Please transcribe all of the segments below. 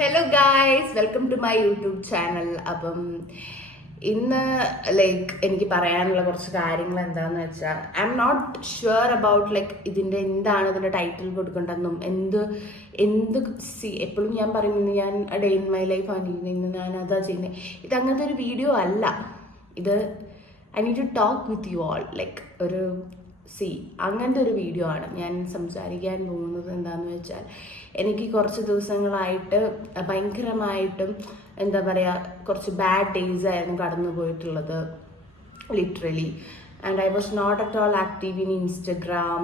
Hello guys, welcome to my YouTube channel. അപ്പം ഇന്ന് എനിക്ക് പറയാനുള്ള കുറച്ച് കാര്യങ്ങൾ എന്താണെന്ന് വെച്ചാൽ, I'm not sure about എന്താണ് ഇതിൻ്റെ ടൈറ്റിൽ കൊടുക്കേണ്ടതെന്നും എന്ത് എപ്പോഴും ഞാൻ പറയുന്നത് ഞാൻ ഡേ ഇൻ മൈ ലൈഫ് ആണ് ഇന്ന് ഞാൻ അതാ ചെയ്യുന്നത്. ഇത് അങ്ങനത്തെ ഒരു വീഡിയോ അല്ല. ഇത് I need to talk with you all. അങ്ങനത്തെ ഒരു വീഡിയോ ആണ് ഞാൻ സംസാരിക്കാൻ പോകുന്നത്. എന്താണെന്ന് വെച്ചാൽ, എനിക്ക് കുറച്ച് ദിവസങ്ങളായിട്ട് ഭയങ്കരമായിട്ടും എന്താ പറയുക, കുറച്ച് ബാഡ് ഡേയ്സ് ആയിരുന്നു കടന്നു പോയിട്ടുള്ളത്, literally. And I was not at all active in Instagram,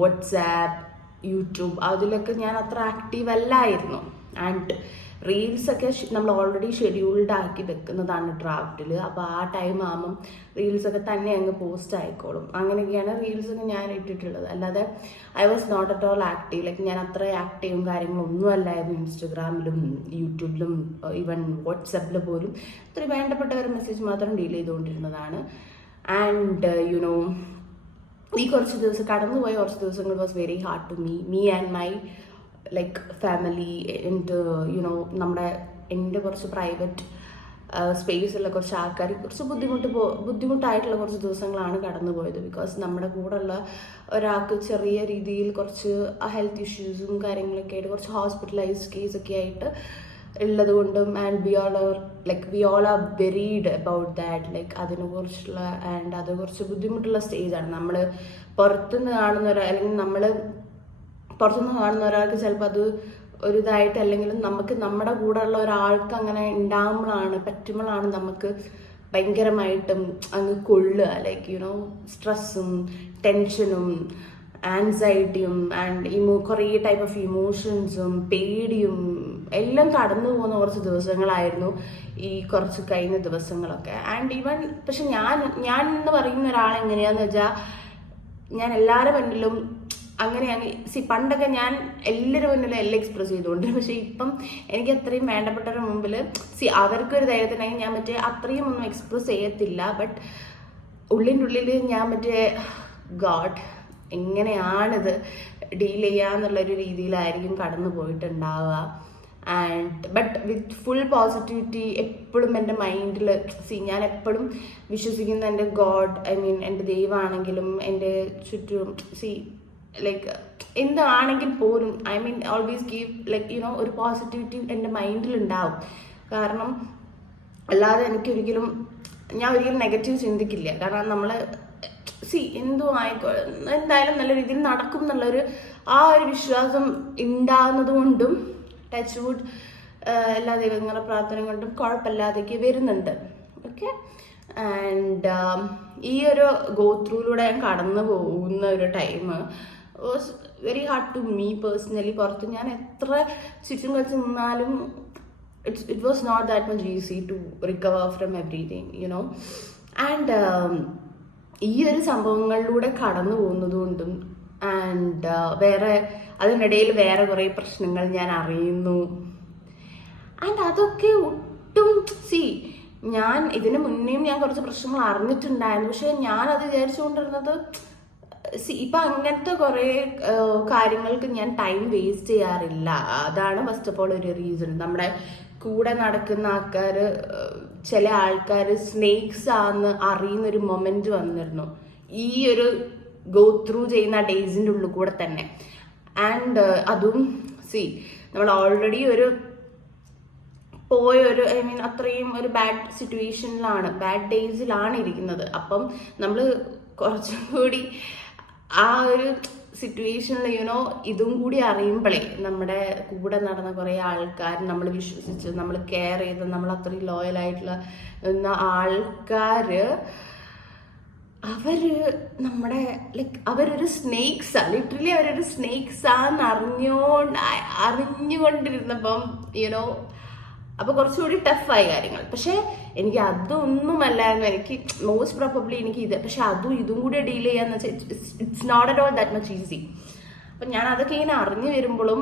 WhatsApp, YouTube. അതിലൊക്കെ ഞാൻ അത്ര ആക്റ്റീവ് അല്ലായിരുന്നു. ആൻഡ് റീൽസൊക്കെ നമ്മൾ ഓൾറെഡി ഷെഡ്യൂൾഡ് ആക്കി വെക്കുന്നതാണ് ഡ്രാഫ്റ്റിൽ. അപ്പോൾ ആ ടൈം ആകുമ്പം റീൽസൊക്കെ തന്നെ അങ്ങ് പോസ്റ്റ് ആയിക്കോളും. അങ്ങനെയൊക്കെയാണ് റീൽസൊക്കെ ഞാൻ ഇട്ടിട്ടുള്ളത്. അല്ലാതെ I was not at all active. ഞാൻ അത്ര ആക്റ്റീവും കാര്യങ്ങളും ഒന്നും അല്ലായിരുന്നു ഇൻസ്റ്റഗ്രാമിലും യൂട്യൂബിലും ഈവൻ വാട്സാപ്പിൽ പോലും. അത്ര വേണ്ടപ്പെട്ട ഒരു മെസ്സേജ് മാത്രം ഡീൽ ചെയ്തുകൊണ്ടിരുന്നതാണ്. ആൻഡ് ഈ കുറച്ച് ദിവസം കടന്നുപോയ കുറച്ച് ദിവസങ്ങൾ was very hard to me and my family. And എൻ്റെ കുറച്ച് പ്രൈവറ്റ് സ്പേസുള്ള കുറച്ച് ആൾക്കാർ കുറച്ച് ബുദ്ധിമുട്ടായിട്ടുള്ള കുറച്ച് ദിവസങ്ങളാണ് കടന്നുപോയത്. ബിക്കോസ് നമ്മുടെ കൂടെയുള്ള ഒരാൾക്ക് ചെറിയ രീതിയിൽ കുറച്ച് ഹെൽത്ത് ഇഷ്യൂസും കാര്യങ്ങളൊക്കെ ആയിട്ട് കുറച്ച് ഹോസ്പിറ്റലൈസ്ഡ് കേസൊക്കെ ആയിട്ട് ഉള്ളത് കൊണ്ടും, and we all are വെരീഡ് about that. അതിനെക്കുറിച്ചുള്ള ആൻഡ് അത് കുറച്ച് ബുദ്ധിമുട്ടുള്ള സ്റ്റേജാണ്. നമ്മൾ പുറത്തുനിന്ന് കാണുന്ന അല്ലെങ്കിൽ നമ്മൾ പുറത്തുനിന്ന് കാണുന്ന ഒരാൾക്ക് ചിലപ്പോൾ അത് ഒരു ഇതായിട്ട്, അല്ലെങ്കിലും നമുക്ക് നമ്മുടെ കൂടെ ഉള്ള ഒരാൾക്ക് അങ്ങനെ പറ്റുമ്പോഴാണ് നമുക്ക് ഭയങ്കരമായിട്ടും അങ്ങ് കൊള്ളുക. സ്ട്രെസ്സും ടെൻഷനും ആൻസൈറ്റിയും ആൻഡ് കുറേ ടൈപ്പ് ഓഫ് ഇമോഷൻസും പേടിയും എല്ലാം കടന്നു പോകുന്ന കുറച്ച് ദിവസങ്ങളായിരുന്നു ഈ കുറച്ച് കഴിഞ്ഞ ദിവസങ്ങളൊക്കെ. ആൻഡ് ഈവൻ പക്ഷെ ഞാൻ എന്ന് പറയുന്ന ഒരാളെങ്ങനെയാന്ന് വെച്ചാൽ, ഞാൻ എല്ലാവരുടെ മുന്നിലും പണ്ടൊക്കെ ഞാൻ എല്ലാവരുടെ മുന്നിലും എല്ലാം എക്സ്പ്രസ് ചെയ്തുകൊണ്ട്, പക്ഷെ ഇപ്പം എനിക്ക് അത്രയും വേണ്ടപ്പെട്ടവരുടെ മുമ്പിൽ അവർക്കൊരു ധൈര്യത്തിനായി ഞാൻ അത്രയും ഒന്നും എക്സ്പ്രസ് ചെയ്യത്തില്ല. ബട്ട് ഉള്ളിൻ്റെ ഉള്ളിൽ ഞാൻ ഗോഡ് എങ്ങനെയാണിത് ഡീൽ ചെയ്യാന്നുള്ളൊരു രീതിയിലായിരിക്കും കടന്നു പോയിട്ടുണ്ടാവുക. ബട്ട് വിത്ത് ഫുൾ പോസിറ്റിവിറ്റി എപ്പോഴും എൻ്റെ മൈൻഡിൽ ഞാൻ എപ്പോഴും വിശ്വസിക്കുന്ന എൻ്റെ ഗോഡ്, എൻ്റെ ദൈവമാണെങ്കിലും എൻ്റെ ചുറ്റും എന്താണെങ്കിൽ പോലും ഓൾവേസ് ഗീവ് ഒരു പോസിറ്റിവിറ്റി എൻ്റെ മൈൻഡിൽ ഉണ്ടാവും. കാരണം അല്ലാതെ ഞാൻ ഒരിക്കലും നെഗറ്റീവ് ചിന്തിക്കില്ല. കാരണം നമ്മൾ എന്തോ എന്തായാലും നല്ല രീതിയിൽ നടക്കും എന്നുള്ളൊരു ഒരു വിശ്വാസം ഉണ്ടാകുന്നത് കൊണ്ടും, ടച്ച് വുഡ്, എല്ലാ ദൈവങ്ങളുടെ പ്രാർത്ഥന കൊണ്ടും കുഴപ്പമില്ലാതേക്ക് വരുന്നുണ്ട്. ഓക്കെ. ആൻഡ് ഈ ഒരു ഗോ ത്രൂയിലൂടെ ഞാൻ കടന്നു പോകുന്ന ഒരു time was very hard to me personally. പുറത്ത് ഞാൻ എത്ര ചുറ്റും കളിച്ച് നിന്നാലും it was not that much easy to recover from everything. And ഈ ഒരു സംഭവങ്ങളിലൂടെ കടന്നു പോകുന്നതുകൊണ്ടും, ആൻഡ് അതിനിടയിൽ വേറെ കുറേ പ്രശ്നങ്ങൾ ഞാൻ അറിയുന്നു. ആൻഡ് അതൊക്കെ ഒട്ടും ഞാൻ ഇതിന് മുന്നേയും ഞാൻ കുറച്ച് പ്രശ്നങ്ങൾ അറിഞ്ഞിട്ടുണ്ടായിരുന്നു. പക്ഷെ ഞാനത് വിചാരിച്ചുകൊണ്ടിരുന്നത് ഇപ്പം അങ്ങനത്തെ കുറേ കാര്യങ്ങൾക്ക് ഞാൻ ടൈം വേസ്റ്റ് ചെയ്യാറില്ല. അതാണ് ഫസ്റ്റ് ഓഫ് ഓൾ ഒരു റീസൺ. നമ്മുടെ കൂടെ നടക്കുന്ന ചില ആൾക്കാർ സ്നേക്സ് ആണെന്ന് അറിയുന്നൊരു മൊമെന്റ് വന്നിരുന്നു ഈ ഒരു ഗോ ത്രൂ ചെയ്യുന്ന ഡേയ്സിൻ്റെ ഉള്ളിൽ കൂടെ തന്നെ. ആൻഡ് അതും നമ്മൾ ഓൾറെഡി അത്രയും ഒരു ബാഡ് സിറ്റുവേഷനിലാണ്, ബാഡ് ഡേയ്സിലാണ് ഇരിക്കുന്നത്. അപ്പം നമ്മൾ കുറച്ചും കൂടി ആ ഒരു സിറ്റുവേഷനിൽ ഇതും കൂടി അറിയുമ്പോഴേ, നമ്മുടെ കൂടെ നടന്ന കുറേ ആൾക്കാർ, നമ്മൾ വിശ്വസിച്ച് നമ്മൾ കെയർ ചെയ്ത് നമ്മൾ അത്രയും ലോയലായിട്ടുള്ള ആൾക്കാർ, അവരൊരു സ്നേക്സാ, ലിറ്ററലി അവരൊരു സ്നേക്സാന്ന് അറിഞ്ഞുകൊണ്ടിരുന്നപ്പം അപ്പോൾ കുറച്ചുകൂടി ടഫായി കാര്യങ്ങൾ. പക്ഷേ എനിക്ക് അതൊന്നുമല്ലായിരുന്നു. എനിക്ക് മോസ്റ്റ് പ്രോബബ്ലി പക്ഷെ ഇതും കൂടി ഡീൽ ചെയ്യാന്ന് വെച്ചാൽ it's not at all that much easy. അപ്പം ഞാൻ അതൊക്കെ ഇങ്ങനെ അറിഞ്ഞു വരുമ്പോഴും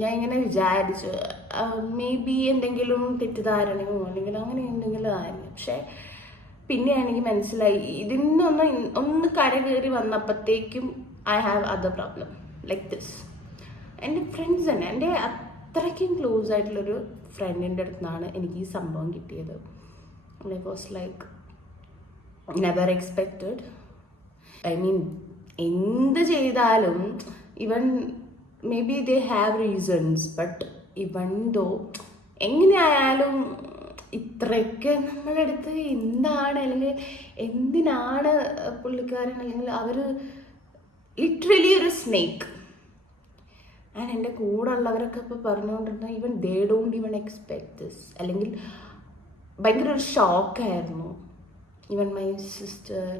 ഞാൻ ഇങ്ങനെ വിചാരിച്ചു മേ ബി എന്തെങ്കിലും തെറ്റിദ്ധാരണയോ അല്ലെങ്കിൽ അങ്ങനെ എന്തെങ്കിലും ആയിരുന്നു. പക്ഷേ പിന്നെയാണ് എനിക്ക് മനസ്സിലായി ഇതിന്നൊന്ന് കരകയറി വന്നപ്പോഴത്തേക്കും I have other problem like this. എൻ്റെ ഫ്രണ്ട്സ് തന്നെ, എൻ്റെ അത്രയ്ക്കും ക്ലോസ് ആയിട്ടുള്ളൊരു ഫ്രണ്ടിൻ്റെ അടുത്ത് നിന്നാണ് എനിക്ക് ഈ സംഭവം കിട്ടിയത്. It was like never expected. I mean എന്ത് ചെയ്താലും ഇവൻ may be they have reasons, but ഇവൻ ദോ എങ്ങനെയായാലും ഇത്രയൊക്കെ നമ്മളടുത്ത് എന്താണ് അല്ലെങ്കിൽ എന്തിനാണ് പുള്ളിക്കാരൻ അല്ലെങ്കിൽ അവർ ലിറ്ററലി ഒരു സ്നേക്ക്. ആൻഡ് എൻ്റെ കൂടെ ഉള്ളവരൊക്കെ ഇപ്പോൾ പറഞ്ഞുകൊണ്ടിരുന്ന even they don't even expect this, അല്ലെങ്കിൽ ഭയങ്കര ഒരു ഷോക്കായിരുന്നു. Even my sister,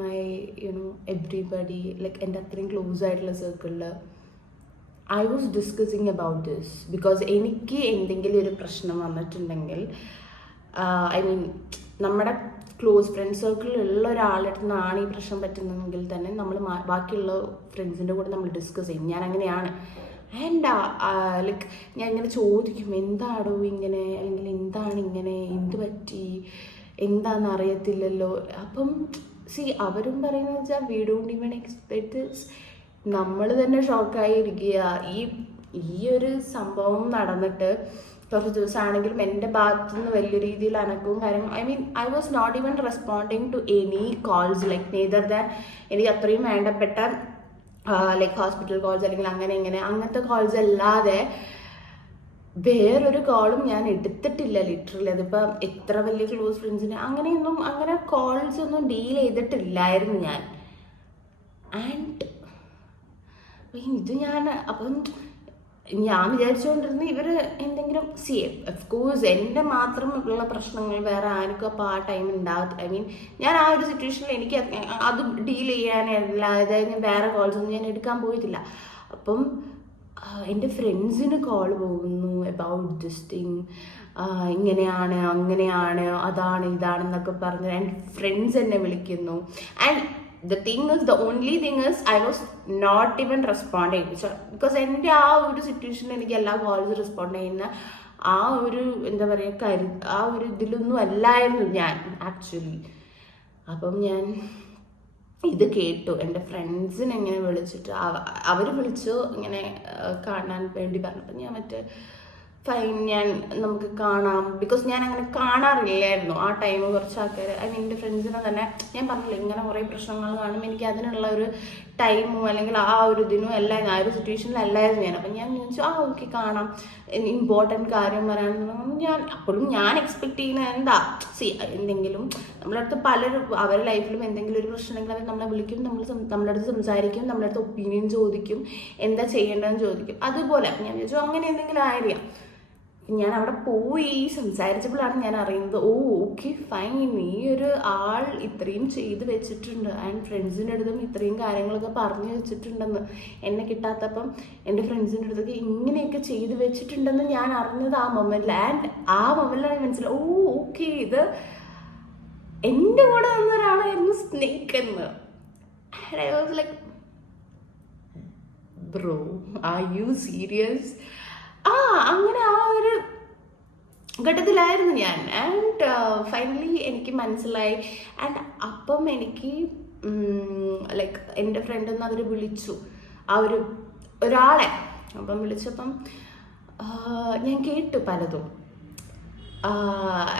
my everybody, like എൻ്റെ അത്രയും ക്ലോസ് ആയിട്ടുള്ള സർക്കിളിൽ I was discussing about this. Because എനിക്ക് എന്തെങ്കിലും ഒരു പ്രശ്നം വന്നിട്ടുണ്ടെങ്കിൽ ഐ മീൻ നമ്മുടെ ക്ലോസ് ഫ്രണ്ട് സർക്കിളിലുള്ള ഒരാളുടെ നിന്നാണ് ഈ പ്രശ്നം പറ്റുന്നതെങ്കിൽ തന്നെ നമ്മൾ ബാക്കിയുള്ള ഫ്രണ്ട്സിൻ്റെ കൂടെ നമ്മൾ ഡിസ്കസ് ചെയ്യും. ഞാൻ അങ്ങനെയാണ്. ആൻഡ് ലൈക്ക് ഞാൻ ഇങ്ങനെ ചോദിക്കും, എന്താടോ ഇങ്ങനെ, അല്ലെങ്കിൽ എന്താണ് ഇങ്ങനെ, എന്ത് പറ്റി, എന്താണെന്ന് അറിയത്തില്ലല്ലോ. അപ്പം അവരും പറയുന്നത് വെച്ചാൽ we don't even expect this. നമ്മൾ തന്നെ ഷോക്കായിരിക്കുക. ഈ ഒരു സംഭവം നടന്നിട്ട് കുറച്ച് ദിവസമാണെങ്കിലും എൻ്റെ ഭാഗത്തു നിന്ന് വലിയ രീതിയിൽ അനക്കവും കാര്യങ്ങളും. I mean I was not even responding to any calls, like neither than എനിക്ക് അത്രയും വേണ്ടപ്പെട്ട ലൈക്ക് ഹോസ്പിറ്റൽ കോൾസ് അല്ലെങ്കിൽ അങ്ങനെ ഇങ്ങനെ അങ്ങനത്തെ കോൾസ് അല്ലാതെ വേറൊരു കോളും ഞാൻ എടുത്തിട്ടില്ല ലിറ്ററലി. അതിപ്പോൾ എത്ര വലിയ ക്ലോസ് ഫ്രണ്ട്സിന് അങ്ങനെ കോൾസ് ഒന്നും ഡീൽ ചെയ്തിട്ടില്ലായിരുന്നു ഞാൻ. ആൻഡ് ഇത് അപ്പം ഞാൻ വിചാരിച്ചുകൊണ്ടിരുന്നത് ഇവർ എന്തെങ്കിലും അഫ്കോഴ്സ് എൻ്റെ മാത്രമുള്ള പ്രശ്നങ്ങൾ വേറെ ആർക്കും അപ്പോൾ ആ ടൈം ഉണ്ടാകത്തില്ല. ഐ മീൻ ഞാൻ ആ ഒരു സിറ്റുവേഷനിൽ എനിക്ക് അത് ഡീൽ ചെയ്യാനല്ലാതെ വേറെ കോൾസ് ഒന്നും ഞാൻ എടുക്കാൻ പോയിട്ടില്ല. അപ്പം എൻ്റെ ഫ്രണ്ട്സിന് കോൾ പോകുന്നു അബൌട്ട് ദിസ് തിങ്, ഇങ്ങനെയാണ് അങ്ങനെയാണ് അതാണ് ഇതാണെന്നൊക്കെ പറഞ്ഞ് എൻ്റെ ഫ്രണ്ട്സ് എന്നെ വിളിക്കുന്നു. And the only thing is I was not even responding, because എൻ്റെ ആ ഒരു സിറ്റുവേഷനിൽ എനിക്ക് എല്ലാ കോൾസ് റെസ്പോണ്ട് ചെയ്യുന്ന ആ ഒരു എന്താ പറയുക ആ ഒരു ഇതിലൊന്നും അല്ലായിരുന്നു ഞാൻ ആക്ച്വലി. അപ്പം ഞാൻ ഇത് കേട്ടു. എൻ്റെ ഫ്രണ്ട്സിനെ ഇങ്ങനെ വിളിച്ചിട്ട് അവർ വിളിച്ചു ഇങ്ങനെ കാണാൻ വേണ്ടി പറഞ്ഞപ്പോൾ ഞാൻ ഫൈൻ, നമുക്ക് കാണാം. ബിക്കോസ് ഞാൻ അങ്ങനെ കാണാറില്ലായിരുന്നു ആ ടൈം. കുറച്ച് ആൾക്കാർ ഐ മീൻ എൻ്റെ ഫ്രണ്ട്സിനെ തന്നെ ഞാൻ പറഞ്ഞില്ല, ഇങ്ങനെ കുറേ പ്രശ്നങ്ങൾ കാണുമ്പോൾ എനിക്ക് അതിനുള്ള ഒരു ടൈമോ അല്ലെങ്കിൽ ആ ഒരു ഇതിനോ എല്ലാം ആ ഒരു സിറ്റുവേഷനിലല്ലായിരുന്നു ഞാൻ. അപ്പം ഞാൻ ചോദിച്ചു ഓക്കെ കാണാം, ഇമ്പോർട്ടൻറ്റ് കാര്യം പറയാൻ. അപ്പോഴും ഞാൻ എക്സ്പെക്ട് ചെയ്യുന്നത് എന്താ എന്തെങ്കിലും നമ്മുടെ അടുത്ത് പലരും അവരുടെ ലൈഫിലും എന്തെങ്കിലും ഒരു പ്രശ്നമുണ്ടെങ്കിൽ അവർ നമ്മളെ വിളിക്കും, നമ്മുടെ അടുത്ത് സംസാരിക്കും, നമ്മുടെ അടുത്ത് ഒപ്പീനിയൻ ചോദിക്കും, എന്താ ചെയ്യേണ്ടതെന്ന് ചോദിക്കും. അതുപോലെ ഞാൻ ചോദിച്ചു അങ്ങനെ എന്തെങ്കിലും ആയിരിക്കാം. ഞാൻ അവിടെ പോയി സംസാരിച്ചപ്പോഴാണ് ഞാൻ അറിയുന്നത് ഓക്കെ ഫൈൻ, ഈ ഒരു ആൾ ഇത്രയും ചെയ്ത് വെച്ചിട്ടുണ്ട് ആൻഡ് ഫ്രണ്ട്സിൻ്റെ അടുത്തും ഇത്രയും കാര്യങ്ങളൊക്കെ പറഞ്ഞു വെച്ചിട്ടുണ്ടെന്ന്. എന്നെ കിട്ടാത്തപ്പം എൻ്റെ ഫ്രണ്ട്സിൻ്റെ അടുത്തൊക്കെ ഇങ്ങനെയൊക്കെ ചെയ്ത് വെച്ചിട്ടുണ്ടെന്ന് ഞാൻ അറിഞ്ഞത് ആ മൊമെൻറ്റിൽ. ആൻഡ് ആ മൊമെൻറ്റിലാണ് മനസ്സിലായി ഓക്കെ ഇത് എൻ്റെ കൂടെ വന്ന ഒരാളായിരുന്നു സ്നേക്ക് എന്ന്. I was like bro are you serious? അങ്ങനെ ആ ഒരു ഘട്ടത്തിലായിരുന്നു ഞാൻ. ആൻഡ് ഫൈനലി എനിക്ക് മനസ്സിലായി. ആൻഡ് അപ്പം എനിക്ക് ലൈക്ക് എൻ്റെ ഫ്രണ്ടെന്ന് അവർ വിളിച്ചു ആ ഒരാളെ. അപ്പം വിളിച്ചപ്പം ഞാൻ കേട്ടു പലതും.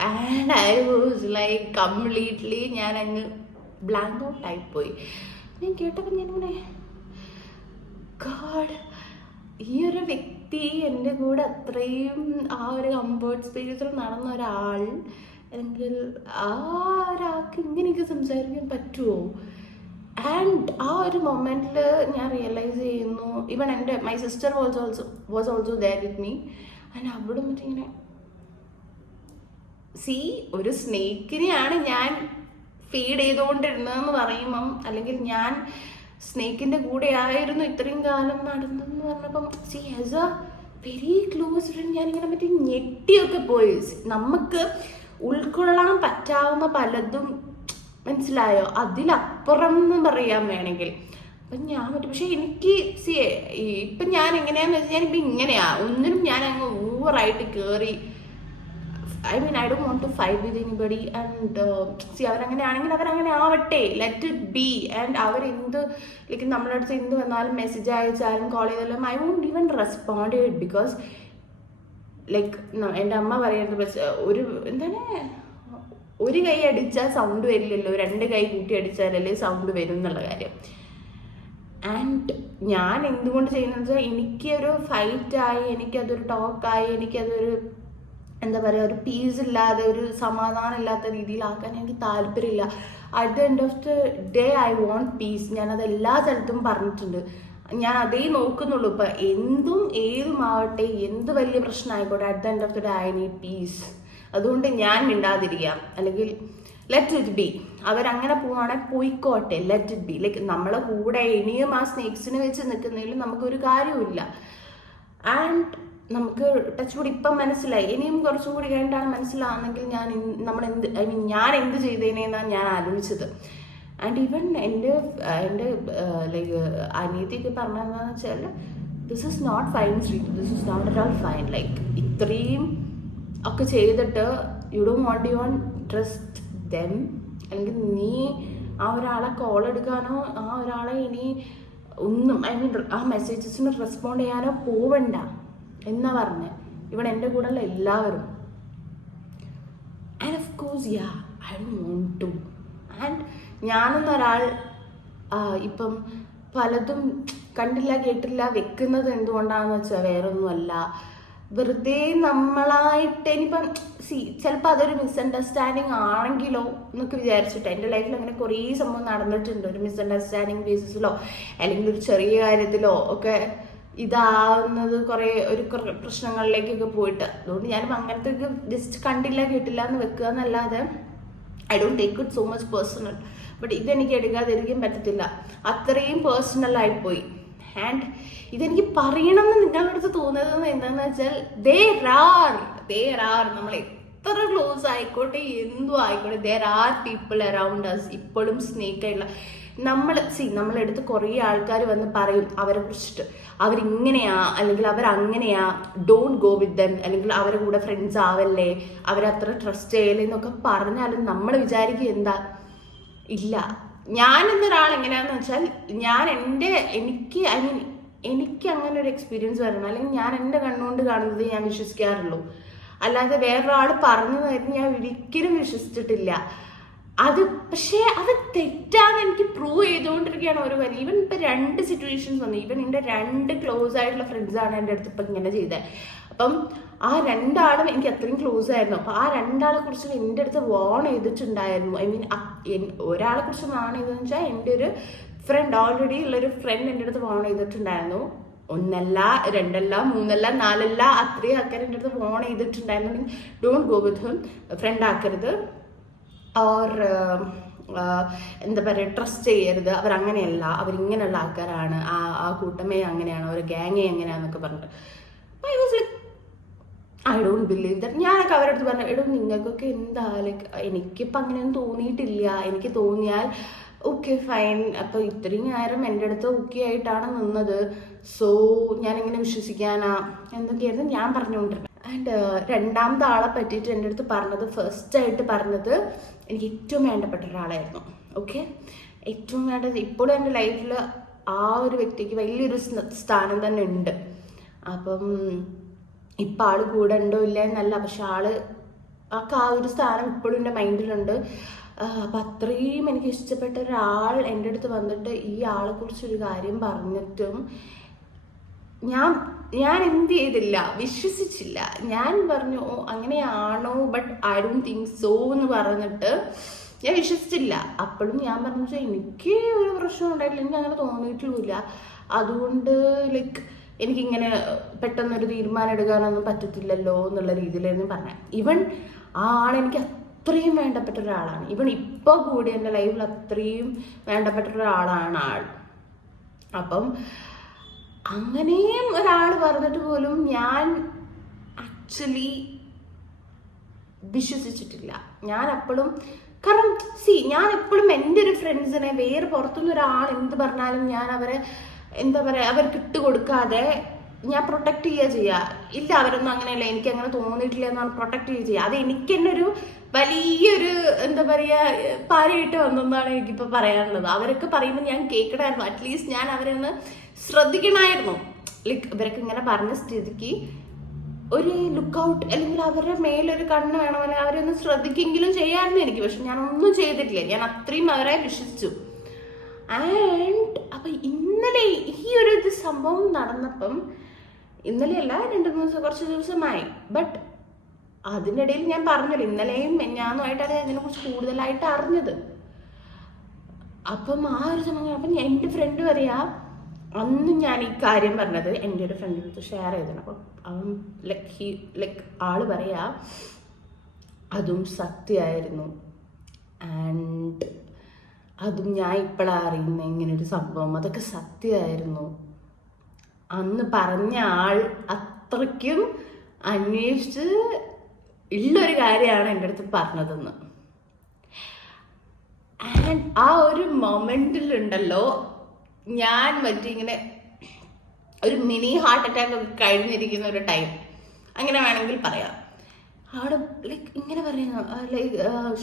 And I was like completely ഞാൻ അങ്ങ് ബ്ലാങ്ക് ഔട്ട് ആയിപ്പോയി. ഞാൻ കേട്ടപ്പോൾ ഞാനിങ്ങനെ ഗോഡ്, ഈ ഒരു വ്യക്തി എൻ്റെ കൂടെ അത്രയും ആ ഒരു കംഫർട്ട് സ്പേസിൽ നടന്ന ഒരാൾ അല്ലെങ്കിൽ ആ ഒരാൾക്ക് ഇങ്ങനെയൊക്കെ സംസാരിക്കാൻ പറ്റുമോ? ആൻഡ് ആ ഒരു മൊമെൻറ്റിൽ ഞാൻ റിയലൈസ് ചെയ്യുന്നു, even my sister was also there with me. And അവിടെ മറ്റിങ്ങനെ ഒരു സ്നേക്കിനെയാണ് ഞാൻ ഫീഡ് ചെയ്തുകൊണ്ടിരുന്നതെന്ന് പറയുമ്പം, അല്ലെങ്കിൽ ഞാൻ സ്നേക്കിൻ്റെ കൂടെ ആയിരുന്നു ഇത്രയും കാലം നടന്നതെന്ന് പറഞ്ഞപ്പം as A very close friend ഞാനിങ്ങനെ ഞെട്ടിയൊക്കെ പോയി. നമുക്ക് ഉൾക്കൊള്ളാൻ പറ്റാവുന്ന പലതും മനസ്സിലായോ, അതിലപ്പുറം എന്ന് പറയാൻ വേണമെങ്കിൽ. അപ്പം ഞാൻ പക്ഷെ എനിക്ക് ഇപ്പം ഞാൻ എങ്ങനെയാണെന്ന് വെച്ചാൽ ഞാനിപ്പോൾ ഇങ്ങനെയാണ്, ഒന്നിനും ഞാൻ അങ്ങ് ഓവറായിട്ട് കയറി I mean I don't want to fight with anybody and see അവരങ്ങനെ ആണെങ്കിൽ അവരങ്ങനെ ആവട്ടെ, ലെറ്റ് ഇറ്റ് ബി. ആൻഡ് അവരെന്ത് ലൈക്ക് നമ്മുടെ അടുത്ത് എന്ത് വന്നാലും മെസ്സേജ് അയച്ചാലും കോൾ ചെയ്താലും I won't even respond it. Because like എൻ്റെ അമ്മ പറയുന്നത് ഒരു എന്താണ്, ഒരു കൈ അടിച്ചാൽ സൗണ്ട് വരില്ലല്ലോ, 2 കൈ കൂട്ടി അടിച്ചാലല്ലേ സൗണ്ട് വരും എന്നുള്ള കാര്യം. ആൻഡ് ഞാൻ എന്തുകൊണ്ട് ചെയ്യുന്നത് വെച്ചാൽ എനിക്കൊരു ഫൈറ്റായി, എനിക്കതൊരു ടോക്കായി, എനിക്കതൊരു എന്താ പറയുക, ഒരു പീസ് ഇല്ലാതെ, ഒരു സമാധാനം ഇല്ലാത്ത രീതിയിലാക്കാൻ എനിക്ക് താല്പര്യമില്ല. At the end of the day I want peace. ഞാനത് എല്ലാ സ്ഥലത്തും പറഞ്ഞിട്ടുണ്ട്. ഞാൻ അതേ നോക്കുന്നുള്ളൂ. ഇപ്പം എന്തും ഏതുമാവട്ടെ, എന്ത് വലിയ പ്രശ്നമായിക്കോട്ടെ, at the end of the day I need peace. അതുകൊണ്ട് ഞാൻ മിണ്ടാതിരിക്കാം, അല്ലെങ്കിൽ ലെറ്റ് ഇറ്റ് ബി. അവരങ്ങനെ പോവുകയാണെങ്കിൽ പോയിക്കോട്ടെ, ലെറ്റ് ഇറ്റ് ബി. ലൈക്ക് നമ്മളെ കൂടെ ഇനിയും ആ സ്നേക്സിനെ വെച്ച് നിൽക്കുന്നതിലും നമുക്കൊരു കാര്യമില്ല. ആൻഡ് നമുക്ക് ടച്ച് കൂടി ഇപ്പം മനസ്സിലായി, ഇനിയും കുറച്ചും കൂടി കഴിഞ്ഞിട്ടാണ് മനസ്സിലാവുന്നെങ്കിൽ ഞാൻ എന്ത് ചെയ്തേനെന്നാണ് ഞാൻ ആലോചിച്ചത്. ആൻഡ് ഈവൻ എൻ്റെ ലൈക്ക് അനിയത്തിയൊക്കെ പറഞ്ഞതെന്ന് വെച്ചാൽ this is not fine Sreethu, this is not at all fine. Like ഇത്രയും ഒക്കെ ചെയ്തിട്ട് you don't want you won't trust them, അല്ലെങ്കിൽ നീ ആ ഒരാളെ കോൾ എടുക്കാനോ ആ ഒരാളെ ഇനി ഒന്നും ഐ മീൻ ആ മെസ്സേജസിന് റെസ്പോണ്ട് ചെയ്യാനോ പോവണ്ട എന്നാ പറഞ്ഞ് ഇവിടെ എൻ്റെ കൂടെയുള്ള എല്ലാവരും. And of course yeah I don't want to. And ഞാനെന്നൊരാൾ ഇപ്പം പലതും കണ്ടില്ല കേട്ടില്ല വെക്കുന്നത് എന്തുകൊണ്ടാണെന്ന് വെച്ചാൽ വേറൊന്നുമല്ല, വെറുതെ നമ്മളായിട്ട് ഇനിയിപ്പം ചിലപ്പോൾ അതൊരു മിസ്അണ്ടർസ്റ്റാൻഡിങ് ആണെങ്കിലോ എന്നൊക്കെ വിചാരിച്ചിട്ട്. എൻ്റെ ലൈഫിൽ അങ്ങനെ കുറേ സംഭവം നടന്നിട്ടുണ്ട്, ഒരു മിസ്അണ്ടർസ്റ്റാൻഡിങ് ബേസിസിലോ അല്ലെങ്കിൽ ഒരു ചെറിയ കാര്യത്തിലോ ഒക്കെ ഇതാവുന്നത് കുറേ പ്രശ്നങ്ങളിലേക്കൊക്കെ പോയിട്ട്. അതുകൊണ്ട് ഞാനിപ്പോൾ അങ്ങനത്തെ ജസ്റ്റ് കണ്ടില്ല കേട്ടില്ല എന്ന് വെക്കുക എന്നല്ലാതെ I don't take it so much personal. But ഇതെനിക്ക് എടുക്കാതിരിക്കാൻ പറ്റത്തില്ല, അത്രയും പേഴ്സണലായിപ്പോയി. ആൻഡ് ഇതെനിക്ക് പറയണമെന്ന് നിങ്ങളുടെ അടുത്ത് തോന്നുന്നത് എന്താണെന്ന് വെച്ചാൽ there are നമ്മൾ എത്ര ക്ലോസ് ആയിക്കോട്ടെ എന്തും ആയിക്കോട്ടെ, there are people around us ഇപ്പോഴും സ്നേക്കായിട്ടുള്ള നമ്മളെടുത്ത് കുറേ ആൾക്കാർ വന്ന് പറയും അവരെ കുറിച്ചിട്ട്, അവരിങ്ങനെയാ അല്ലെങ്കിൽ അവരങ്ങനെയാ, ഡോണ്ട് ഗോ വിത്ത് ദം, അല്ലെങ്കിൽ അവരെ കൂടെ ഫ്രണ്ട്സ് ആവല്ലേ, അവരത്ര ട്രസ്റ്റ് ചെയ്യല്ലേ എന്നൊക്കെ പറഞ്ഞാലും നമ്മൾ വിചാരിക്കുക എന്താ, ഇല്ല. ഞാനെന്നൊരാൾ എങ്ങനെയാണെന്ന് വെച്ചാൽ എനിക്ക് അങ്ങനെ ഒരു എക്സ്പീരിയൻസ് വരണം, അല്ലെങ്കിൽ ഞാൻ എൻ്റെ കണ്ണുകൊണ്ട് കാണുന്നത് ഞാൻ വിശ്വസിക്കാറുള്ളൂ. അല്ലാതെ വേറൊരാൾ പറഞ്ഞതായിട്ട് ഞാൻ ഒരിക്കലും വിശ്വസിച്ചിട്ടില്ല. പക്ഷേ അത് തെറ്റാന്ന് എനിക്ക് പ്രൂവ് ചെയ്തുകൊണ്ടിരിക്കുകയാണ് ഒരു കാര്യം. ഈവൻ ഇപ്പം 2 സിറ്റുവേഷൻസ് വന്നു. ഈവൻ എൻ്റെ 2 ക്ലോസ് ആയിട്ടുള്ള ഫ്രണ്ട്സാണ് എൻ്റെ അടുത്ത് ഇപ്പം ഇങ്ങനെ ചെയ്തത്. അപ്പം ആ 2 ആളും എനിക്ക് അത്രയും ക്ലോസ് ആയിരുന്നു. അപ്പം ആ 2 ആളെ കുറിച്ച് എൻ്റെ അടുത്ത് വാൺ ചെയ്തിട്ടുണ്ടായിരുന്നു. ഐ മീൻ ഒരാളെ കുറിച്ച് വാൺ ചെയ്തതെന്ന് വെച്ചാൽ എൻ്റെ ഒരു ഫ്രണ്ട്, ഓൾറെഡി ഉള്ളൊരു ഫ്രണ്ട് എൻ്റെ അടുത്ത് വാൺ ചെയ്തിട്ടുണ്ടായിരുന്നു. 1 അല്ല 2 അല്ല 3 അല്ല 4 അല്ല, അത്രയും ആൾക്കാർ എൻ്റെ അടുത്ത് വാൺ ചെയ്തിട്ടുണ്ടായിരുന്നു. Don't go with him, friend ആക്കരുത്, ഓർ എന്താ പറയുക, ട്രസ്റ്റ് ചെയ്യരുത്, അവരങ്ങനെയല്ല, അവരിങ്ങനെയുള്ള ആൾക്കാരാണ്, ആ കൂട്ടമേ അങ്ങനെയാണ്, ഒരു ഗ്യാങ്ങേ എങ്ങനെയാണെന്നൊക്കെ പറഞ്ഞിട്ട്. I was like I don't believe that. ഞാനൊക്കെ അവരുടെ അടുത്ത് പറഞ്ഞു, എടോ നിങ്ങൾക്കൊക്കെ എന്താ, ലൈക്ക് എനിക്കിപ്പോൾ അങ്ങനെയൊന്നും തോന്നിയിട്ടില്ല, എനിക്ക് തോന്നിയാൽ ഓക്കെ ഫൈൻ. അപ്പോൾ ഇത്രയും നേരം എൻ്റെ അടുത്ത് ഓക്കെ ആയിട്ടാണ് നിന്നത്, സോ ഞാനെങ്ങനെ വിശ്വസിക്കാനാ എന്തൊക്കെയായിരുന്നു ഞാൻ പറഞ്ഞുകൊണ്ടിരുന്നത്. ആൻഡ് 2ാമത്തെ ആളെ പറ്റിയിട്ട് എൻ്റെ അടുത്ത് പറഞ്ഞത്, ഫസ്റ്റായിട്ട് പറഞ്ഞത് എനിക്ക് ഏറ്റവും വേണ്ടപ്പെട്ട ഒരാളായിരുന്നു. ഓക്കെ, ഏറ്റവും വേണ്ടത് ഇപ്പോഴും എൻ്റെ ലൈഫിൽ ആ ഒരു വ്യക്തിക്ക് വലിയൊരു സ്ഥാനം തന്നെ ഉണ്ട്. അപ്പം ഇപ്പം ആൾ കൂടെ ഉണ്ടോ ഇല്ല എന്നല്ല, പക്ഷെ ആ ഒരു സ്ഥാനം ഇപ്പോഴും എൻ്റെ മൈൻഡിലുണ്ട്. അപ്പം അത്രയും എനിക്ക് ഇഷ്ടപ്പെട്ട ഒരാൾ എൻ്റെ അടുത്ത് വന്നിട്ട് ഈ ആളെക്കുറിച്ചൊരു കാര്യം പറഞ്ഞിട്ടും ഞാൻ എന്ത് ചെയ്തില്ല, വിശ്വസിച്ചില്ല. ഞാൻ പറഞ്ഞു ഓ അങ്ങനെയാണോ, but I don't think so എന്ന് പറഞ്ഞിട്ട് ഞാൻ വിശ്വസിച്ചില്ല. അപ്പോഴും ഞാൻ പറഞ്ഞു വെച്ചാൽ എനിക്ക് ഒരു പ്രശ്നം ഉണ്ടായിട്ടില്ല, എനിക്ക് അങ്ങനെ തോന്നിയിട്ടുമില്ല. അതുകൊണ്ട് ലൈക്ക് എനിക്കിങ്ങനെ പെട്ടെന്നൊരു തീരുമാനം എടുക്കാനൊന്നും പറ്റത്തില്ലല്ലോ എന്നുള്ള രീതിയിലായിരുന്നു പറഞ്ഞത്. ഈവൻ ആ ആളെനിക്ക് അത്രയും വേണ്ടപ്പെട്ട ഒരാളാണ്. ഈവൻ ഇപ്പോൾ കൂടി എൻ്റെ ലൈഫിൽ അത്രയും വേണ്ടപ്പെട്ട ഒരാളാണ് ആൾ. അപ്പം അങ്ങനെയും ഒരാൾ പറഞ്ഞിട്ട് പോലും ഞാൻ ആക്ച്വലി വിശ്വസിച്ചിട്ടില്ല. ഞാൻ എപ്പോഴും, കാരണം ഞാൻ എപ്പോഴും എൻ്റെ ഒരു ഫ്രണ്ട്സിനെ വേറെ പുറത്തുനിന്ന് ഒരാൾ എന്ത് പറഞ്ഞാലും ഞാൻ അവരെ എന്താ പറയുക, അവർക്ക് ഇട്ട് കൊടുക്കാതെ ഞാൻ പ്രൊട്ടക്ട് ചെയ്യുക. ഇല്ല, അവരൊന്നും അങ്ങനെയല്ല, എനിക്ക് അങ്ങനെ തോന്നിയിട്ടില്ല എന്നാണ് പ്രൊട്ടക്ട് ചെയ്യുക. അത് എനിക്ക് തന്നെ ഒരു വലിയൊരു എന്താ പറയുക പാരയിട്ട് വന്നെന്നാണ് എനിക്കിപ്പോൾ പറയാനുള്ളത്. അവരൊക്കെ പറയുമ്പോൾ ഞാൻ കേൾക്കണമായിരുന്നു. അറ്റ്ലീസ്റ്റ് ഞാൻ അവരെ ഒന്ന് ശ്രദ്ധിക്കണമായിരുന്നു. ലൈക്ക് ഇവരൊക്കെ ഇങ്ങനെ പറഞ്ഞ സ്ഥിതിക്ക് ഒരു ലുക്ക് ഔട്ട് അല്ലെങ്കിൽ അവരുടെ മേലൊരു കണ്ണ് വേണം, അല്ലെങ്കിൽ അവരെ ഒന്ന് ശ്രദ്ധിക്കെങ്കിലും ചെയ്യാമായിരുന്നു എനിക്ക്. പക്ഷെ ഞാൻ ഒന്നും ചെയ്തിട്ടില്ല. ഞാൻ അത്രയും അവരെ വിശ്വസിച്ചു. ആൻഡ് അപ്പൊ ഇന്നലെ ഈ ഒരു സംഭവം നടന്നപ്പം, ഇന്നലെയല്ല, 2-3 കുറച്ച് ദിവസമായി. ബട്ട് അതിനിടയിൽ ഞാൻ പറഞ്ഞല്ലോ, ഇന്നലെയും മെഞ്ഞാന്നുമായിട്ടാണ് അതിനെക്കുറിച്ച് കൂടുതലായിട്ട് അറിഞ്ഞത്. അപ്പം ആ ഒരു സമയം അപ്പം എൻ്റെ ഫ്രണ്ട് പറയാ, അന്ന് ഞാൻ ഈ കാര്യം പറഞ്ഞത് എൻ്റെ ഒരു ഫ്രണ്ടിൻ്റെ അടുത്ത് ഷെയർ ചെയ്തതാണ്. അപ്പം അവൻ ആള് പറയാ അതും സത്യമായിരുന്നു. ആൻഡ് അതും ഞാൻ ഇപ്പോഴാണ് അറിയുന്നത് ഇങ്ങനൊരു സംഭവം, അതൊക്കെ സത്യമായിരുന്നു. അന്ന് പറഞ്ഞ ആൾ അത്രയ്ക്കും അന്വേഷിച്ച് ഉള്ളൊരു കാര്യമാണ് എൻ്റെ അടുത്ത് പറഞ്ഞതെന്ന്. ആൻഡ് ആ ഒരു മൊമെന്റിലുണ്ടല്ലോ, ഞാൻ ഇങ്ങനെ ഒരു മിനി ഹാർട്ട് അറ്റാക്ക് ഒക്കെ കഴിഞ്ഞിരിക്കുന്ന ഒരു ടൈം, അങ്ങനെ വേണമെങ്കിൽ പറയാം. അവിടെ ഇങ്ങനെ പറയുന്നു,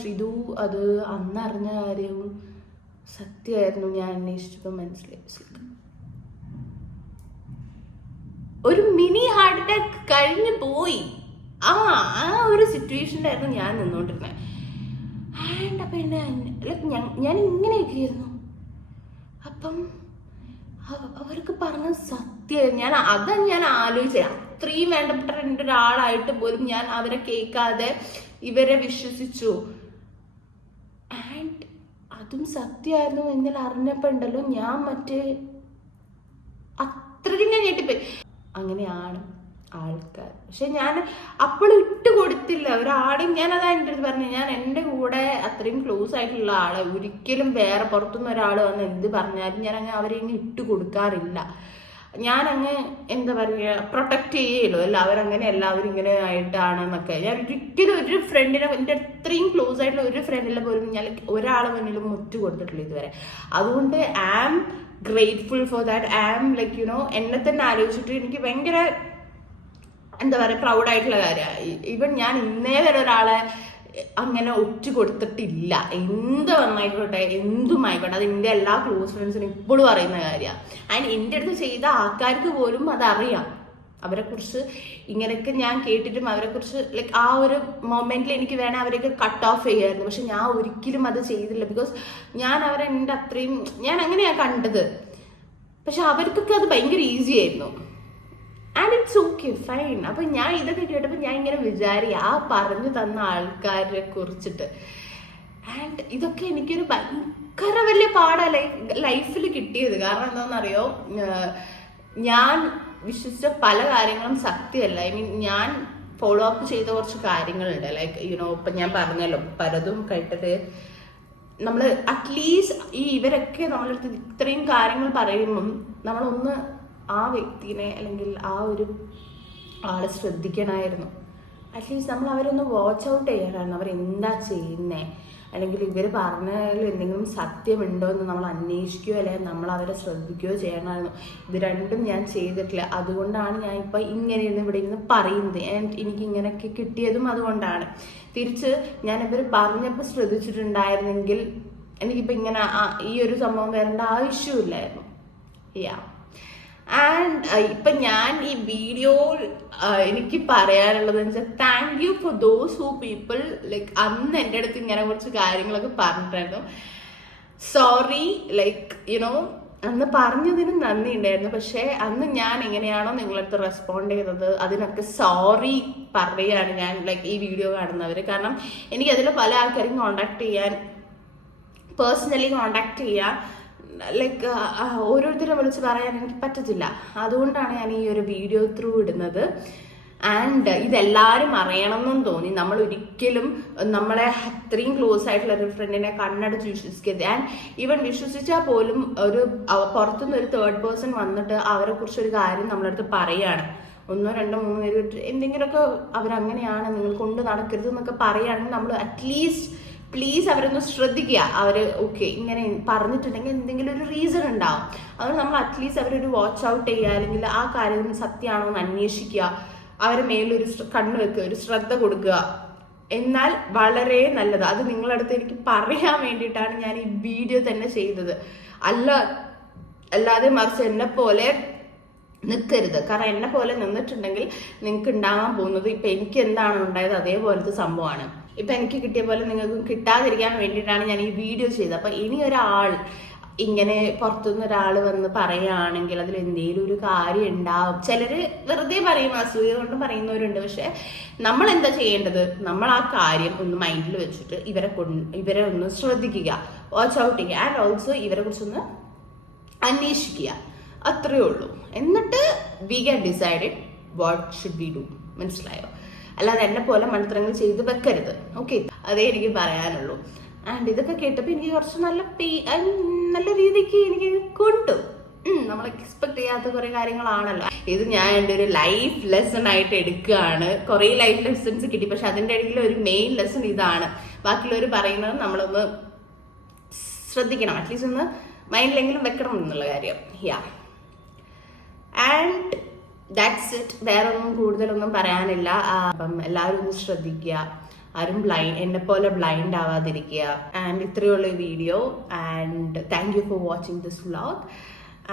ഷിതു അത് അന്ന് അറിഞ്ഞ കാര്യവും സത്യമായിരുന്നു, ഞാൻ അന്വേഷിച്ചപ്പോൾ മനസ്സിലായി. ഒരു മിനി ഹാർട്ട് അറ്റാക്ക് കഴിഞ്ഞു പോയി. ആ ഒരു സിറ്റുവേഷനിലായിരുന്നു ഞാൻ നിന്നോണ്ടിരുന്നത്. ആൻഡ് അപ്പം ഞാൻ ഇങ്ങനെയൊക്കെയായിരുന്നു. അപ്പം അവർക്ക് പറഞ്ഞ സത്യം അതാണ് ഞാൻ ആലോചിച്ചത്. അത്രയും വേണ്ടപ്പെട്ട എൻ്റെ ഒരാളായിട്ട് പോലും ഞാൻ അവരെ കേൾക്കാതെ ഇവരെ വിശ്വസിച്ചു. ആൻഡ് അതും സത്യമായിരുന്നു എന്നതിൽ അറിഞ്ഞപ്പോൾ ഉണ്ടല്ലോ, ഞാൻ അത്രയ്ക്കും ഞാൻ ഞെട്ടിപ്പോയി. അങ്ങനെയാണ് ആൾക്കാർ. പക്ഷെ ഞാൻ അപ്പോഴും ഇട്ട് കൊടുത്തില്ല ഒരാളെയും. ഞാനതാ എൻ്റെ അടുത്ത് പറഞ്ഞു, ഞാൻ എൻ്റെ കൂടെ അത്രയും ക്ലോസ് ആയിട്ടുള്ള ആളെ ഒരിക്കലും വേറെ പുറത്തുനിന്ന് ഒരാൾ വന്ന് എന്ത് പറഞ്ഞാലും ഞാൻ അവരെ ഇട്ട് കൊടുക്കാറില്ല. ഞാനങ്ങ് എന്താ പറയുക, പ്രൊട്ടക്റ്റ് ചെയ്യുമല്ലോ എല്ലാവരും ഇങ്ങനെ ആയിട്ടാണെന്നൊക്കെ. ഞാൻ ഒരിക്കലും ഒരു ഫ്രണ്ടിനെ, എൻ്റെ അത്രയും ക്ലോസ് ആയിട്ടുള്ള ഒരു ഫ്രണ്ടിനെ പോലും ഞാൻ ഒരാളെ മുന്നിലും മുറ്റ് കൊടുത്തിട്ടില്ല ഇതുവരെ. അതുകൊണ്ട് I am grateful for that. I am എന്നെ തന്നെ ആലോചിച്ചിട്ട് എനിക്ക് ഭയങ്കര എന്താ പറയുക പ്രൗഡായിട്ടുള്ള കാര്യമാണ്. ഈവൻ ഞാൻ ഇന്നേ വരെ ഒരാളെ അങ്ങനെ ഒറ്റ കൊടുത്തിട്ടില്ല. എന്ത് വന്നായിക്കോട്ടെ, എന്തുമായിക്കോട്ടെ, അത് എൻ്റെ എല്ലാ ക്ലോസ് ഫ്രണ്ട്സിനും ഇപ്പോഴും അറിയുന്ന കാര്യമാണ്. ആൻഡ് എൻ്റെ അടുത്ത് ചെയ്ത ആൾക്കാർക്ക് പോലും അതറിയാം. അവരെക്കുറിച്ച് ഇങ്ങനെയൊക്കെ ഞാൻ കേട്ടിട്ടും അവരെക്കുറിച്ച് ആ ഒരു മൊമെന്റിൽ എനിക്ക് വേണേൽ അവരെയൊക്കെ കട്ട് ഓഫ് ചെയ്യായിരുന്നു. പക്ഷെ ഞാൻ ഒരിക്കലും അത് ചെയ്തില്ല. ബിക്കോസ് ഞാൻ അവരെ എൻ്റെ അത്രയും ഞാൻ അങ്ങനെയാണ് കണ്ടത്. പക്ഷെ അവർക്കൊക്കെ അത് ഭയങ്കര ഈസി ആയിരുന്നു. And it's okay, fine. അപ്പം ഞാൻ ഇതൊക്കെ കേട്ടപ്പോൾ ഞാൻ ഇങ്ങനെ ആ പറഞ്ഞു തന്ന ആൾക്കാരെ കുറിച്ചിട്ട്. ആൻഡ് ഇതൊക്കെ എനിക്കൊരു ഭയങ്കര വലിയ പാടാണ് ലൈഫിൽ കിട്ടിയത്. കാരണം എന്താണെന്നറിയോ, ഞാൻ വിശ്വസിച്ച പല കാര്യങ്ങളും സത്യമല്ല. ഞാൻ ഫോളോ അപ്പ് ചെയ്ത കുറച്ച് കാര്യങ്ങളുണ്ട്. ഇപ്പം ഞാൻ പറഞ്ഞല്ലോ, പലതും കേട്ടിട്ട് നമ്മൾ അറ്റ്ലീസ്റ്റ് ഇവരൊക്കെ നമ്മളടുത്ത് ഇത്രയും കാര്യങ്ങൾ പറയുമ്പം നമ്മളൊന്ന് ആ വ്യക്തിനെ അല്ലെങ്കിൽ ആ ഒരു ആളെ ശ്രദ്ധിക്കണമായിരുന്നു. അറ്റ്ലീസ്റ്റ് നമ്മൾ അവരൊന്ന് വാച്ച് ഔട്ട് ചെയ്യാനായിരുന്നു. അവരെന്താ ചെയ്യുന്നത്, അല്ലെങ്കിൽ ഇവർ പറഞ്ഞതിൽ എന്തെങ്കിലും സത്യമുണ്ടോ എന്ന് നമ്മൾ അന്വേഷിക്കുകയോ അല്ലെങ്കിൽ നമ്മൾ അവരെ ശ്രദ്ധിക്കുകയോ ചെയ്യണമായിരുന്നു. ഇത് രണ്ടും ഞാൻ ചെയ്തിട്ടില്ല. അതുകൊണ്ടാണ് ഞാൻ ഇപ്പം ഇങ്ങനെ ഇവിടെ ഇരുന്ന് പറയുന്നത്. എനിക്ക് ഇങ്ങനെയൊക്കെ കിട്ടിയതും അതുകൊണ്ടാണ്. തിരിച്ച് ഞാൻ ഇവർ പറഞ്ഞപ്പോൾ ശ്രദ്ധിച്ചിട്ടുണ്ടായിരുന്നെങ്കിൽ എനിക്കിപ്പോൾ ഇങ്ങനെ ഈ ഒരു സംഭവം വരേണ്ട ആവശ്യമില്ലായിരുന്നു. ആൻഡ് ഇപ്പം ഞാൻ ഈ വീഡിയോ എനിക്ക് പറയാനുള്ളതെന്ന് വെച്ചാൽ, thank you for those who people അന്ന് എൻ്റെ അടുത്ത് ഇങ്ങനെ കുറച്ച് കാര്യങ്ങളൊക്കെ പറഞ്ഞിട്ടായിരുന്നു. സോറി, അന്ന് പറഞ്ഞതിന് നന്ദി ഉണ്ടായിരുന്നു. പക്ഷേ അന്ന് ഞാൻ എങ്ങനെയാണോ നിങ്ങളടുത്ത് റെസ്പോണ്ട് ചെയ്തത് അതിനൊക്കെ സോറി പറയുകയാണ് ഞാൻ ഈ വീഡിയോ കാണുന്നവർ. കാരണം എനിക്കതിൽ പല ആൾക്കാരും കോണ്ടാക്ട് ചെയ്യാൻ, പേഴ്സണലി കോണ്ടാക്ട് ചെയ്യാൻ ഓരോരുത്തരെ വിളിച്ച് പറയാൻ എനിക്ക് പറ്റത്തില്ല. അതുകൊണ്ടാണ് ഞാൻ ഈ ഒരു വീഡിയോ ത്രൂ ഇടുന്നത്. ആൻഡ് ഇതെല്ലാവരും അറിയണമെന്നും തോന്നി. നമ്മൾ ഒരിക്കലും നമ്മളെ അത്രയും ക്ലോസ് ആയിട്ടുള്ള ഒരു ഫ്രണ്ടിനെ കണ്ണടച്ച് വിശ്വസിക്കരുത്. ആൻഡ് ഈവൻ വിശ്വസിച്ചാൽ പോലും പുറത്തുനിന്ന് ഒരു തേർഡ് പേഴ്സൺ വന്നിട്ട് അവരെ കുറിച്ചൊരു കാര്യം നമ്മളടുത്ത് പറയുകയാണ്, 1, 2, 3 പേര് എന്തെങ്കിലുമൊക്കെ അവരങ്ങനെയാണ്, നിങ്ങൾ കൊണ്ട് നടക്കരുത് എന്നൊക്കെ പറയുകയാണെങ്കിൽ നമ്മൾ അറ്റ്ലീസ്റ്റ് പ്ലീസ് അവരൊന്ന് ശ്രദ്ധിക്കുക. അവർ ഓക്കെ ഇങ്ങനെ പറഞ്ഞിട്ടുണ്ടെങ്കിൽ എന്തെങ്കിലും ഒരു റീസൺ ഉണ്ടാവും. അതുകൊണ്ട് നമ്മൾ അറ്റ്ലീസ്റ്റ് അവരൊരു വാച്ച് ഔട്ട് ചെയ്യുക, അല്ലെങ്കിൽ ആ കാര്യം സത്യമാണോ എന്ന് അന്വേഷിക്കുക, അവരെ മേലൊരു കണ്ണ് വെക്കുക, ഒരു ശ്രദ്ധ കൊടുക്കുക. എന്നാൽ വളരെ നല്ലത്. അത് നിങ്ങളുടെ അടുത്ത് എനിക്ക് പറയാൻ വേണ്ടിയിട്ടാണ് ഞാൻ ഈ വീഡിയോ തന്നെ ചെയ്തത്. അല്ലാതെ മറിച്ച് എന്നെ പോലെ നിൽക്കരുത്. കാരണം എന്നെ പോലെ നിന്നിട്ടുണ്ടെങ്കിൽ നിങ്ങൾക്ക് ഉണ്ടാകാൻ പോകുന്നത് ഇപ്പൊ എനിക്ക് എന്താണ് ഉണ്ടായത് അതേപോലത്തെ സംഭവമാണ്. ഇപ്പൊ എനിക്ക് കിട്ടിയ പോലെ നിങ്ങൾക്കും കിട്ടാതിരിക്കാൻ വേണ്ടിയിട്ടാണ് ഞാൻ ഈ വീഡിയോ ചെയ്തത്. അപ്പൊ ഇനി ഒരാൾ ഇങ്ങനെ പുറത്തുനിന്ന് ഒരാൾ വന്ന് പറയുകയാണെങ്കിൽ അതിൽ എന്തെങ്കിലും ഒരു കാര്യം ഉണ്ടാവും. ചിലര് വെറുതെ പറയും, അസൂയ കൊണ്ട് പറയുന്നവരുണ്ട്. പക്ഷെ നമ്മൾ എന്താ ചെയ്യേണ്ടത്? നമ്മൾ ആ കാര്യം ഒന്ന് മൈൻഡിൽ വെച്ചിട്ട് ഇവരെ ഒന്ന് ശ്രദ്ധിക്കുക, വാച്ച് ഔട്ട് ചെയ്യുക, ആൻഡ് ഓൾസോ ഇവരെ കുറിച്ചൊന്ന് അന്വേഷിക്കുക. അത്രയേ ഉള്ളൂ. എന്നിട്ട് we can decide what should we do. മനസ്സിലായോ? അല്ലാതെ എന്നെ പോലെ മന്ത്രങ്ങൾ ചെയ്ത് വെക്കരുത്. ഓക്കെ, അതേ എനിക്ക് പറയാനുള്ളൂ. ആൻഡ് ഇതൊക്കെ കേട്ടപ്പോൾ എനിക്ക് കുറച്ച് നല്ല രീതിക്ക് എനിക്ക് കൊണ്ടു. നമ്മൾ എക്സ്പെക്ട് ചെയ്യാത്ത കുറെ കാര്യങ്ങളാണല്ലോ. ഇത് ഞാൻ എൻ്റെ ഒരു ലൈഫ് ലെസൺ ആയിട്ട് എടുക്കുകയാണ്. കുറെ ലൈഫ് ലെസൺസ് കിട്ടി, പക്ഷെ അതിൻ്റെ ഇടയിൽ ഒരു മെയിൻ ലെസൺ ഇതാണ്. ബാക്കിയുള്ളവർ പറയുന്നത് നമ്മളൊന്ന് ശ്രദ്ധിക്കണം, അറ്റ്ലീസ്റ്റ് ഒന്ന് മൈൻഡിലെങ്കിലും വെക്കണം എന്നുള്ള കാര്യം. And that's it. വേറെ ഒന്നും കൂടുതലൊന്നും പറയാനില്ല. അപ്പം എല്ലാവരും ഒന്ന് ശ്രദ്ധിക്കുക, ആരും എന്നെ പോലെ ബ്ലൈൻഡ് ആവാതിരിക്കുക. ആൻഡ് ഇത്രയുള്ള video. And thank you for watching this vlog.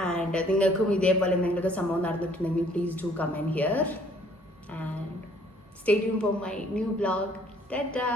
And നിങ്ങൾക്കും ഇതേപോലെ എന്തെങ്കിലുമൊക്കെ സംഭവം നടന്നിട്ടുണ്ടെങ്കിൽ please do comment here. And stay tune for my new vlog. Tata.